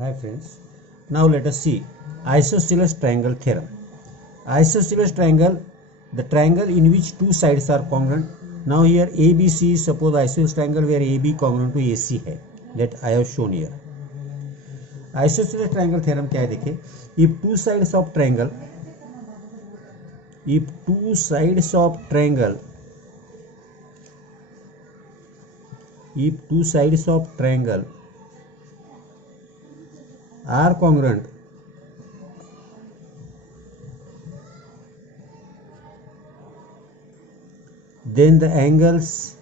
Hi friends, now let us see isosceles triangle theorem. Isosceles triangle, the triangle in which two sides are congruent. Now here ABC is suppose isosceles triangle where AB congruent to AC है, that I have shown here. Isosceles triangle theorem क्या है देखिए, if two sides of triangle are congruent, then the angles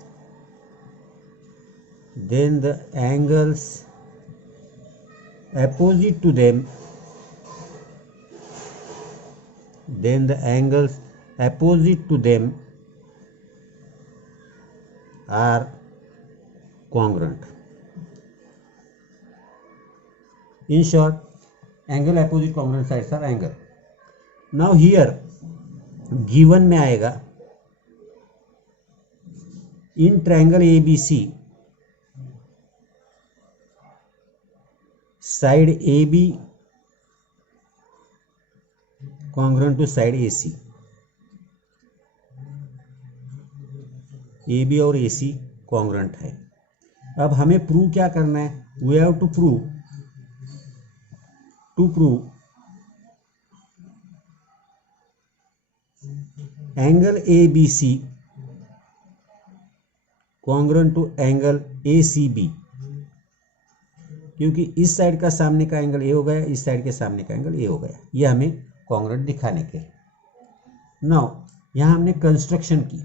opposite to them are congruent. In short, angle opposite congruent sides are angle. Now here given में आएगा in triangle ABC side AB congruent to side AC. AB और AC congruent है. अब हमें prove क्या करना है? We have to prove angle ABC congruent to angle ACB, क्योंकि इस साइड का सामने का एंगल ए हो गया, इस साइड के सामने का एंगल ए हो गया, ये हमें कॉन्ग्रुएंट दिखाने के. नाउ यहाँ हमने कंस्ट्रक्शन की.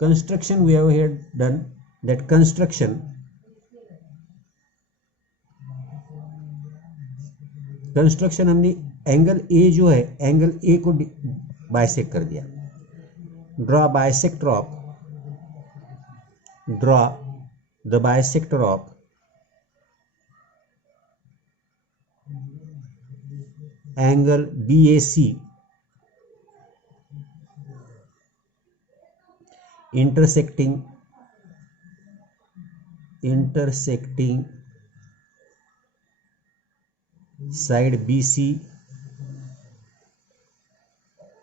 Construction we have here done that construction हमने एंगल ए जो है एंगल ए को बाइसेक्ट कर दिया. Draw the bisector of angle BAC intersecting side BC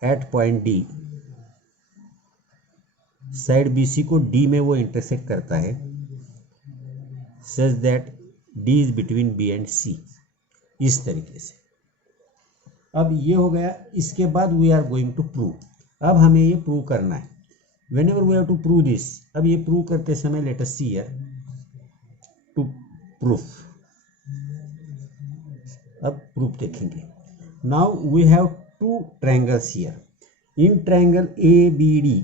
at point D. Side BC को D में वो इंटरसेक्ट करता है such that D is between B and C. इस तरीके से. अब ये हो गया. इसके बाद we are going to prove. अब हमें ये प्रूव करना है. Whenever we have to prove this. अब ये प्रूव करते समय let us see here to proof. अब प्रूफ देखेंगे. Now we have two triangles here. In triangle ABD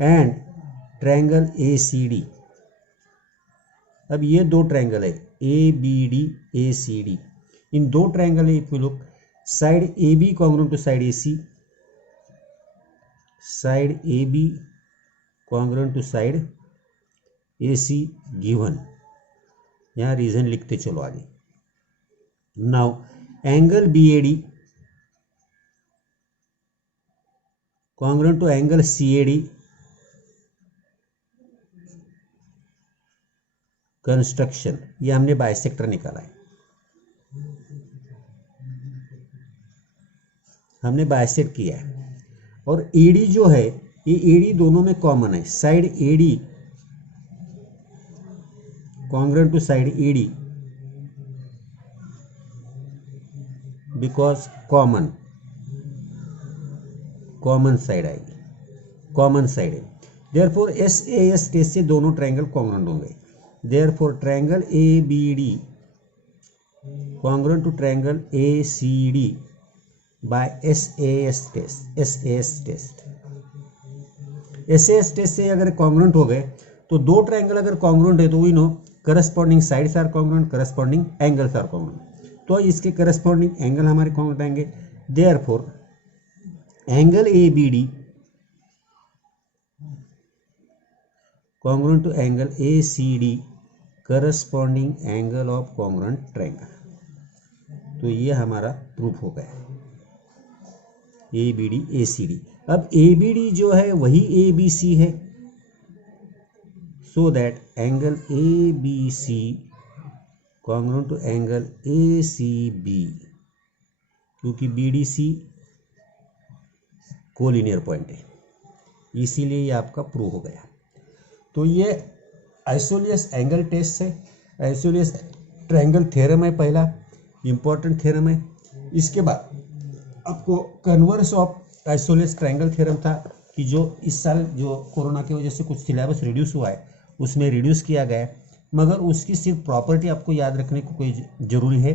and triangle ACD. अब ये दो ट्रायंगल है ABD ACD. इन दो ट्रायंगल है. If you look side AB congruent to side AC, side AB congruent to side AC given. यहाँ reason लिखते चलो आगे. Now angle BAD congruent to angle CAD. Construction ये हमने बाइसेक्टर निकाला है. हमने बाइसेक्ट किया है. और AD जो है ये AD दोनों में कॉमन है. Side AD congruent to side AD because common side आएगी. कॉमन साइड है. देयरफॉर SAS टेस्ट से दोनों ट्रायंगल कॉन्ग्रुएंट होंगे. Therefore, triangle ABD congruent to triangle ACD by SAS test. SAS test से अगर congruent हो गए तो दो ट्रायंगल अगर congruent है तो we know corresponding sides are congruent, corresponding angles are congruent. तो इसके corresponding angle हमारे congruent आएंगे. Therefore, angle ABD congruent to angle ACD corresponding angle of congruent triangle. तो ये हमारा प्रूफ हो गया. ABD ACD. अब ABD जो है वही ABC है. So that angle A B C congruent to angle A C B, क्योंकि B D C collinear point है, इसीलिए ये आपका प्रूव हो गया। तो ये आइसोलियस एंगल टेस्ट है, आइसोलियस ट्रायंगल थ्योरम है, पहला इंपॉर्टेंट थ्योरम है। इसके बाद आपको कन्वर्स ऑफ आइसोलियस ट्रायंगल थ्योरम था कि जो इस साल जो कोरोना की वजह से कुछ सिलेबस रिड्यूस हुआ है उसमें रिड्यूस किया गया है, मगर उसकी सिर्फ प्रॉपर्टी आपको याद रखने को कोई जरूरी है।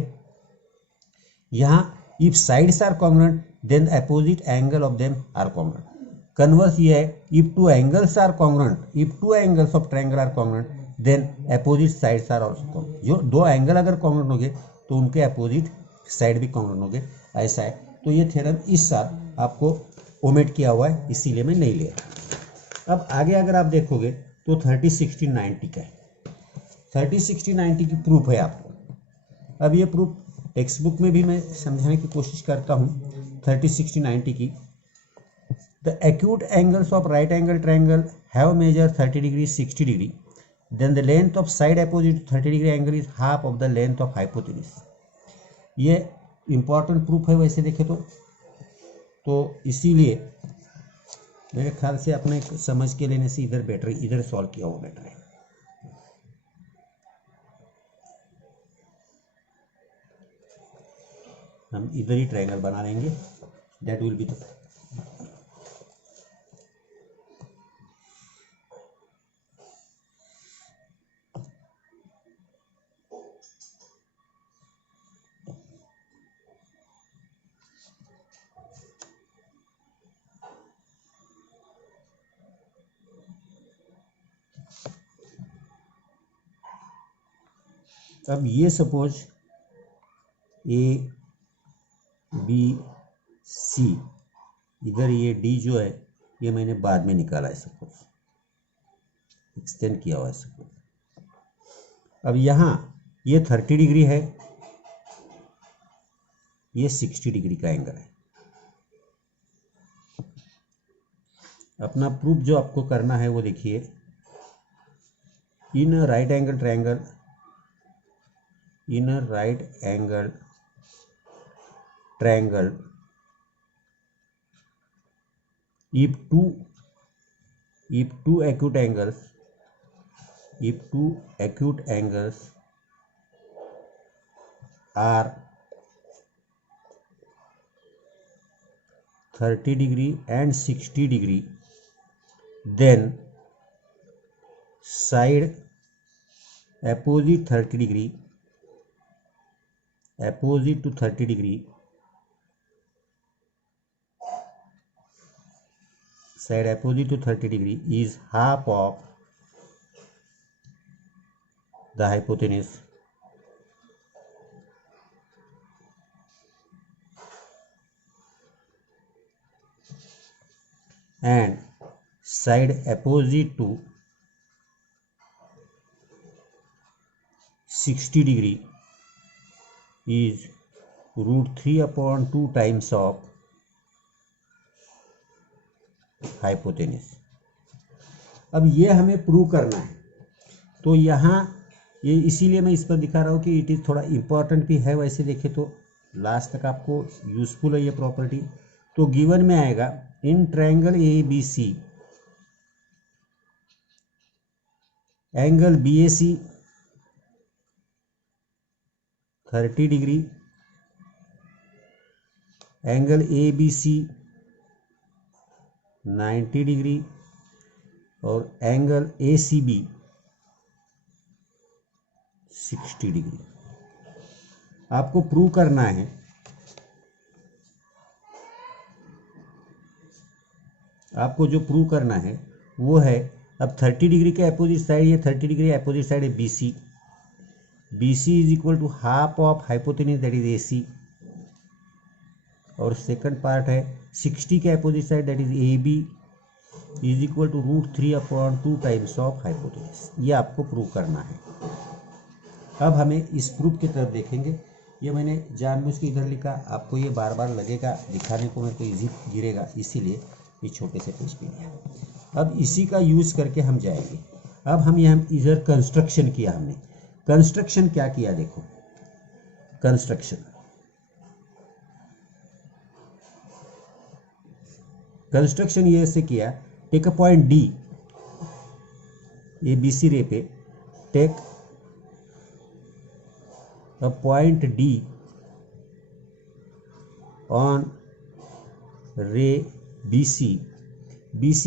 यहाँ if sides are congruent then opposite angle of them are congruent. Converse ये है, if two angles are congruent, if two angles of triangle are congruent then opposite sides are also congruent. जो दो एंगल अगर congruent होंगे तो उनके opposite side भी congruent होंगे, ऐसा है। तो ये थ्योरम इस साल आपको ओमिट किया हुआ है, इसीलिए मैं नहीं लिया। अब आगे अगर आप देखोगे तो 30, 60, 90 का है, 30, 60, 90 की प्रूफ है आपको। अब ये प्रूफ टेक्स्ट बुक में भी मैं समझाने की कोशिश करता हूँ। 30, 60, 90 की, the acute angles of right angle triangle have measure 30 degree 60 degree, then the length of side opposite 30 degree angle is half of the length of hypotenuse. ये इंपॉर्टेंट प्रूफ है वैसे देखे तो इसीलिए मेरे ख्याल से अपने समझ के लेने से इधर बेटर, इधर सॉल्व किया हुआ बेटर है। हम इधर ही ट्रायंगल बना लेंगे, दैट विल बी द। अब ये सपोज ए बी सी, इधर ये डी जो है ये मैंने बाद में निकाला है, सपोज एक्सटेंड किया हुआ है सपोज। अब यहाँ ये 30 डिग्री है, ये 60 डिग्री का एंगल है। अपना प्रूफ जो आपको करना है वो देखिए, इन right angle triangle, in a right angle triangle, if two acute angles are 30 degree and 60 degree, then side opposite 30 degree, opposite to 30 degree, side opposite to 30 degree is half of the hypotenuse, and side opposite to 60 degree is √3/2 times of hypotenuse. अब ये हमें prove करना है, तो यहाँ ये इसीलिए मैं इस पर दिखा रहा हूँ कि इट इज़ थोड़ा इम्पोर्टेंट भी है, वैसे देखे तो लास्ट तक आपको यूजफुल है ये प्रॉपर्टी। तो गिवन में आएगा in triangle A B C angle B A C 30 degree, angle A B C 90 degree और angle A C B 60 degree. आपको प्रूव करना है, आपको जो प्रूव करना है वो है, अब 30 डिग्री के अपोजिट साइड, ये 30 डिग्री अपोजिट साइड है B C, B C is equal to half of hypotenuse that is A C, और सेकंड पार्ट है 60 के opposite side that is A B is equal to √3/2 times of hypotenuse. ये आपको prove करना है। अब हमें इस प्रूफ की तरफ देखेंगे। ये मैंने जानबूझ के इधर लिखा, आपको ये बार बार लगेगा दिखाने को, मेरे को इजी गिरेगा, इसीलिए ये छोटे से पेज पे लिया। अब इसी का यूज़ करके हम जाएंगे। अब हम यहाँ इधर कंस्ट्रक्शन किया हमने। कंस्ट्रक्शन क्या किया देखो, कंस्ट्रक्शन ये ऐसे किया, take a point D, A B C ray पे take a point D on ray B C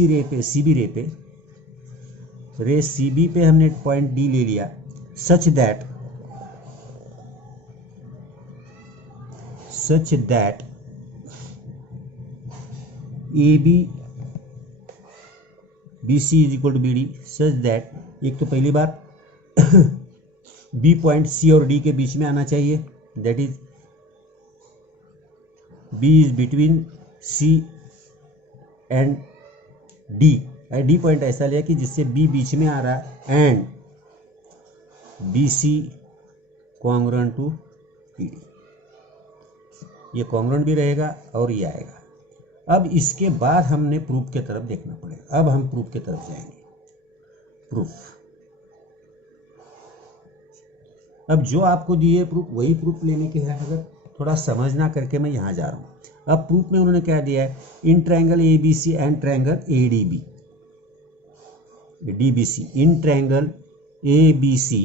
ray पे, सी बी रे पे, रे सी बी पे हमने पॉइंट डी ले लिया, such that A B B C is equal to B D, such that, एक तो पहली बात बी पॉइंट सी और डी के बीच में आना चाहिए, that is B is between C and D, D point ऐसा लिया कि जिससे बी बीच में आ रहा है, and B C congruent to P D, ये कॉन्ग्रुएंट भी रहेगा और ये आएगा। अब इसके बाद हमने प्रूफ के तरफ देखना पड़ेगा। अब हम प्रूफ के तरफ जाएंगे। प्रूफ, अब जो आपको दिए प्रूफ वही प्रूफ लेने के है, अगर थोड़ा समझना करके मैं यहाँ जा रहा हूँ। अब प्रूफ में उन्होंने क्या दिया है, in triangle A B C and triangle A D B, D B C, in triangle A B C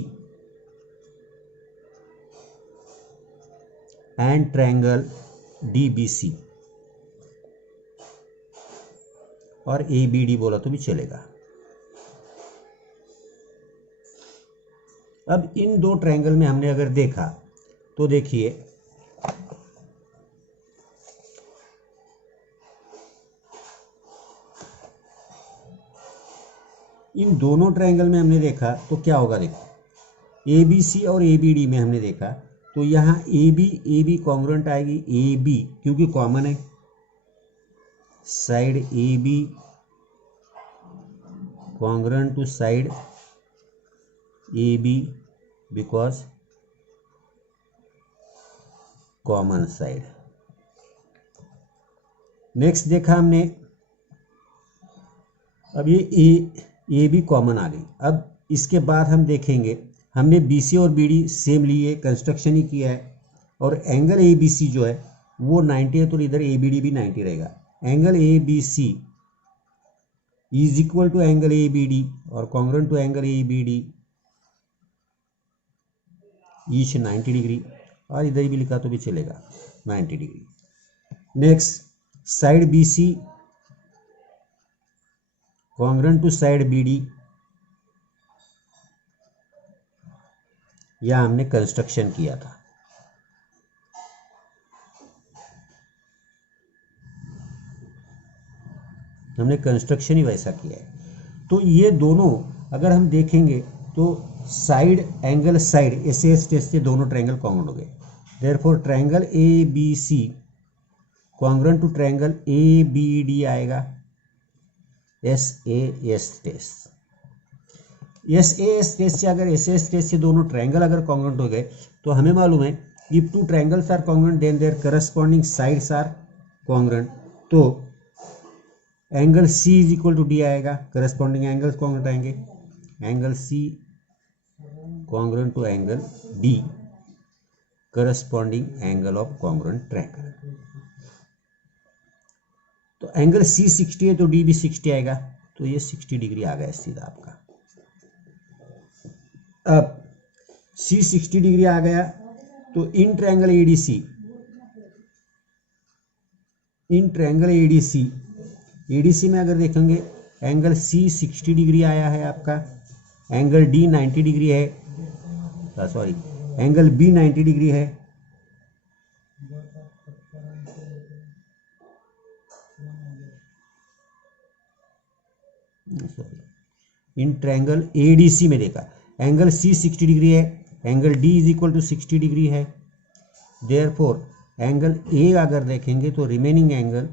and triangle D B C, और ए बी डी बोला तो भी चलेगा। अब इन दो ट्रायंगल में हमने अगर देखा तो देखिए, इन दोनों ट्रायंगल में हमने देखा तो क्या होगा, देखो ए बी सी और ए बी डी में हमने देखा तो यहाँ ए बी कॉन्ग्रुएंट आएगी, ए बी क्योंकि कॉमन है, side A B congruent to side A B because common side. Next देखा हमने, अब ये ए बी कॉमन आ गई। अब इसके बाद हम देखेंगे, हमने बी सी और बी डी सेम लिए, कंस्ट्रक्शन ही किया है, और एंगल ए बी सी जो है वो 90 है, तो इधर ए बी डी भी 90 रहेगा। Angle A B C is equal to angle A B D और congruent to angle A B D, each 90 degree, और इधर भी लिखा तो भी चलेगा 90 degree. Next, side B C congruent to side B D, यह हमने कंस्ट्रक्शन किया था। हमने कंस्ट्रक्शन ही वैसा किया है। तो ये दोनों अगर हम देखेंगे तो साइड एंगल साइड ऐसे से दोनों ट्रायंगल कॉन्ग्रुएंट हो गए। Therefore triangle A B C congruent to triangle A B D आएगा, S A S test. S A S test से अगर एस ए एस टेस्ट से दोनों ट्रायंगल अगर कॉन्ग्रुएंट हो गए तो हमें मालूम है if two triangles are congruent then their corresponding sides are congruent. तो angle C is equal to D आएगा, करस्पॉन्डिंग एंगल्स कॉन्ग्रुएंट आएंगे, angle C congruent to angle D, corresponding angle of congruent triangle. तो angle C 60 है तो D भी 60 आएगा, तो ये 60 डिग्री आ गया सीधा आपका। अब सी 60 डिग्री आ गया तो इन ट्रायंगल एडीसी, एडीसी में अगर देखेंगे एंगल सी 60 डिग्री आया है आपका, एंगल डी 90 डिग्री है, सॉरी एंगल बी 90 डिग्री है, इन ट्रायंगल एडीसी में देखा एंगल सी 60 डिग्री है, angle D is equal to 60 degree है। देयरफॉर एंगल ए अगर देखेंगे तो रिमेनिंग एंगल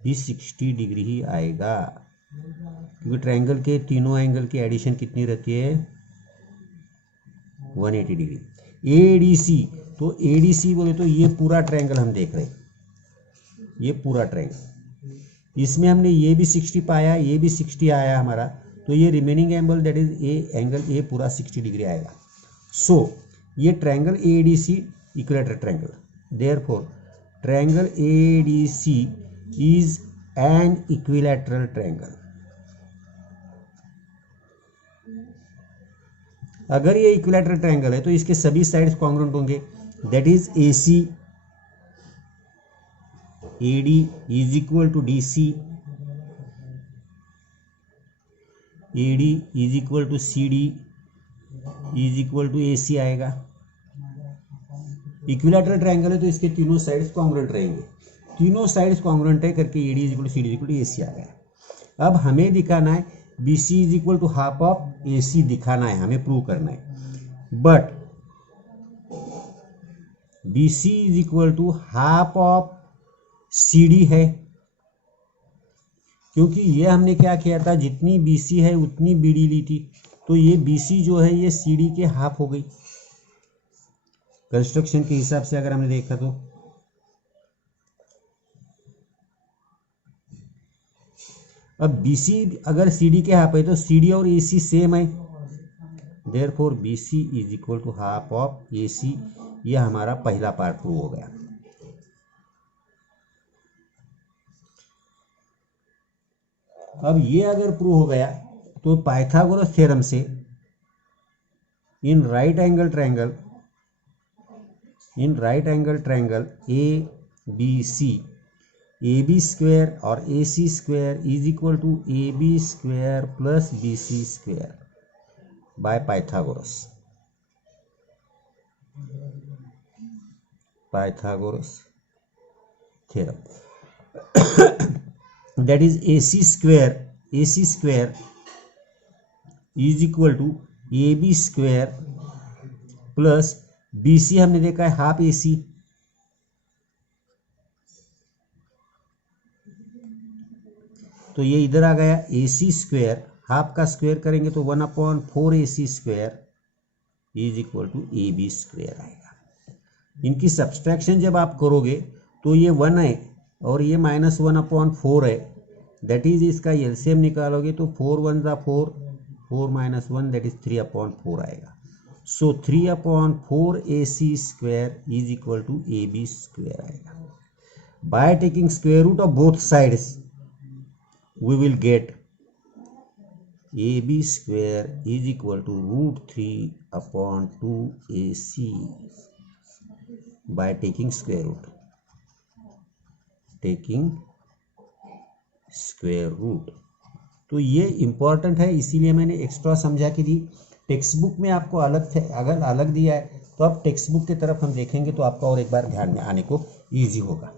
भी 60 डिग्री ही आएगा, क्योंकि ट्रायंगल के तीनों एंगल की एडिशन कितनी रहती है, 180 डिग्री। एडीसी, तो एडीसी बोले तो ये पूरा ट्रायंगल हम देख रहे हैं, ये पूरा ट्रायंगल, इसमें हमने ये भी 60 पाया, ये भी 60 आया हमारा, तो ये remaining angle that is A, angle A पूरा 60 डिग्री आएगा। सो ये triangle ADC equilateral triangle, therefore triangle ADC is an equilateral triangle. अगर ये इक्विलैटरल ट्रायंगल है तो इसके सभी साइड्स कॉन्ग्रुएंट होंगे, that is AC AD is equal to DC, AD is equal to CD is equal to AC आएगा। Equilateral triangle है तो इसके तीनों साइड्स कॉन्ग्रुएंट रहेंगे, तीनों साइड्स कॉन्ग्रुएंट है करके AD is equal to CD is equal to AC आ गया। अब हमें दिखाना है BC is equal to half of AC दिखाना है, हमें प्रूव करना है, but BC is equal to half of CD है, क्योंकि ये हमने क्या किया था, जितनी BC है उतनी BD ली थी, तो ये BC जो है ये CD के हाफ हो गई कंस्ट्रक्शन के हिसाब से अगर हमने देखा तो। अब BC अगर CD के हाफ है तो CD और AC सेम है, therefore BC is equal to half of AC। ये हमारा पहला पार्ट प्रूव हो गया। अब ये अगर प्रूव हो गया तो पाइथागोरस थ्योरम से in right angle triangle ABC, AB square और AC square is equal to AB square plus BC square by Pythagoras theorem, that is AC square is equal to AB square plus BC हमने देखा है half AC, तो ये इधर आ गया AC square, half का स्क्वायर करेंगे तो 1/4 AC square is equal to AB square आएगा। इनकी सब्सट्रैक्शन जब आप करोगे तो ये 1 है और ये -1/4 है, दैट इज इसका एलसीएम निकालोगे तो 4 1 4, 4 - 1 दैट इज 3/4 आएगा। So 3/4 AC square is equal to AB square आएगा। By taking square root of both sides we will get AB square is equal to √3/2 AC by taking square root. तो ये important है, इसीलिए मैंने extra समझा के दी। Text book में आपको अलग थे, अगर अलग दिया है तो आप टेक्स्ट बुक की तरफ हम देखेंगे तो आपका और एक बार ध्यान में आने को ईजी होगा।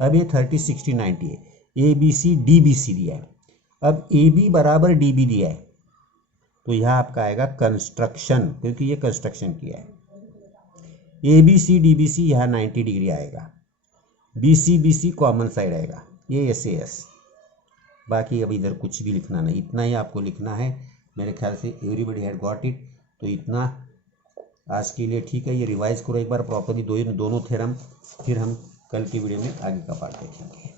अब ये 30 60 90 है, ABC DBC दिया है। अब AB बराबर DB दिया है तो यहाँ आपका आएगा कंस्ट्रक्शन, क्योंकि ये कंस्ट्रक्शन किया है। ABC DBC यहाँ 90 डिग्री आएगा, BC कॉमन साइड आएगा, ये SAS। बाकी अब इधर कुछ भी लिखना नहीं, इतना ही आपको लिखना है। मेरे ख्याल से एवरीबडी हैड गॉट इट, तो इतना आज के लिए ठीक है। ये रिवाइज करो एक बार प्रॉपर्ली दोनों थ्योरम, फिर हम कल की वीडियो में आगे का पार्ट देखेंगे।